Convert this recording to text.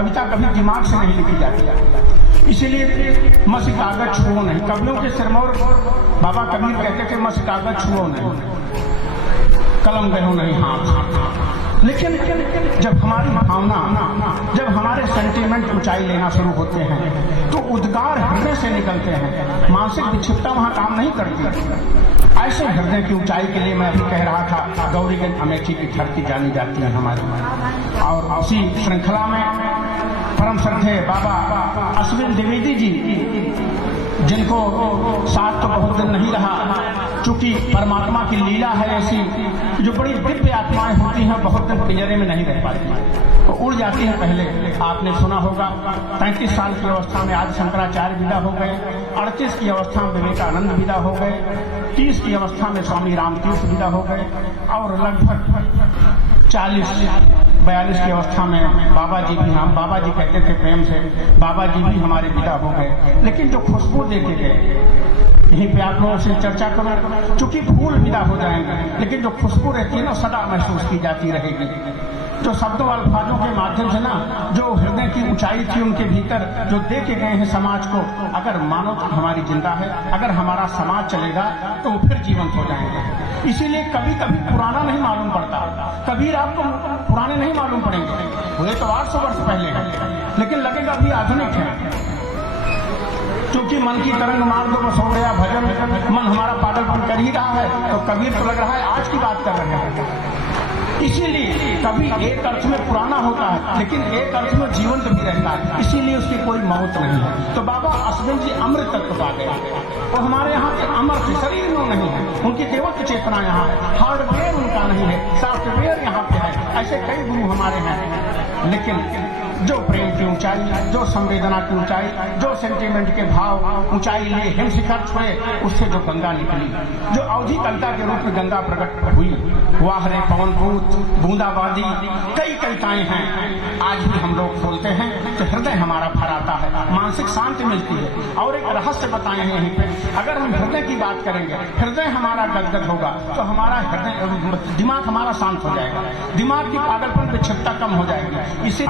कविता कभी दिमाग से नहीं लिखी जाती, इसीलिए मस कागज छुओ नहीं। कवियों के सिरमौर बाबा कबीर कहते थे मस कागज छुओ नहीं, कलम गयो नहीं हाथ। लेकिन जब हमारी भावना, जब हमारे सेंटीमेंट ऊंचाई लेना शुरू होते हैं तो उद्गार हृदय से निकलते हैं, मानसिक विक्षिप्तता वहां काम नहीं करती। ऐसे हृदय की ऊंचाई के लिए मैं अभी कह रहा था गौरीगंज अमेठी की धरती जानी जाती है हमारी। और उसी श्रृंखला में परम श्रद्धेय बाबा अश्विन द्विवेदी जी, जिनको साथ तो बहुत दिन नहीं रहा, चूंकि परमात्मा की लीला है ऐसी, जो बड़ी दिव्य आत्माएं होती हैं बहुत दिन पिंजरे में नहीं रह पाती, तो उड़ जाती है। पहले आपने सुना होगा 35 साल की अवस्था में आदि शंकराचार्य विदा हो गए, 38 की अवस्था में विवेकानंद विदा हो गए, 30 की अवस्था में स्वामी रामतीर्थ विदा हो गए, और लगभग 40-42 की अवस्था में बाबा जी भी, हम बाबा जी कहते थे प्रेम से, बाबा जी भी हमारे विदा हो गए। लेकिन जो खुशबू देके गए, यहीं पे आप लोगों से चर्चा करूं, चूंकि फूल विदा हो जाएंगे लेकिन जो खुशबू रहती है ना सदा महसूस की जाती रहेगी। जो शब्दों अल्फाजों के माध्यम से ना जो हृदय की ऊंचाई थी उनके भीतर जो दे के गए हैं समाज को, अगर मानो तो हमारी जिंदा है, अगर हमारा समाज चलेगा तो वो फिर जीवंत हो जाएंगे। इसीलिए कभी कभी पुराना नहीं मालूम पड़ता, कबीर आपको पुराने नहीं मालूम पड़ेंगे, हुए तो 800 वर्ष पहले हैं, लेकिन लगेगा अभी आधुनिक है। क्योंकि मन की तरंग मार दो बस हो गया भजन, मन हमारा पागलपन कर ही रहा है, तो कबीर तो लग रहा है आज की बात कर रहे हैं। इसीलिए कभी एक अर्थ में पुराना होता है लेकिन एक अर्थ में जीवंत भी रहता है, इसीलिए उसकी कोई मौत नहीं है। तो बाबा अश्विन जी अमृत तत्व पा गए, वो हमारे यहाँ के अमर थे, शरीर में नहीं है, उनकी देवत्व चेतना यहाँ है, हार्डवेयर उनका नहीं है, सॉफ्टवेयर यहाँ पे है। ऐसे कई गुरु हमारे हैं, लेकिन जो प्रेम की ऊंचाई, जो संवेदना की ऊंचाई, जो सेंटीमेंट के भाव ऊंचाई ले हिम शिखर छुए, उससे जो गंगा निकली, जो अवधि कविता के रूप में गंगा प्रकट हुई, वाह रे पवन पूत, बूंदाबांदी, कई कविताएं हैं। आज भी हम लोग खोलते हैं तो हृदय हमारा भर आता है, मानसिक शांति मिलती है। और एक रहस्य बताए हैं यहीं पे, अगर हम हृदय की बात करेंगे, हृदय हमारा गदगद होगा तो हमारा हृदय, दिमाग हमारा शांत हो जाएगा, दिमाग की पागलपन विक्षिप्तता कम हो जाएगी। इसी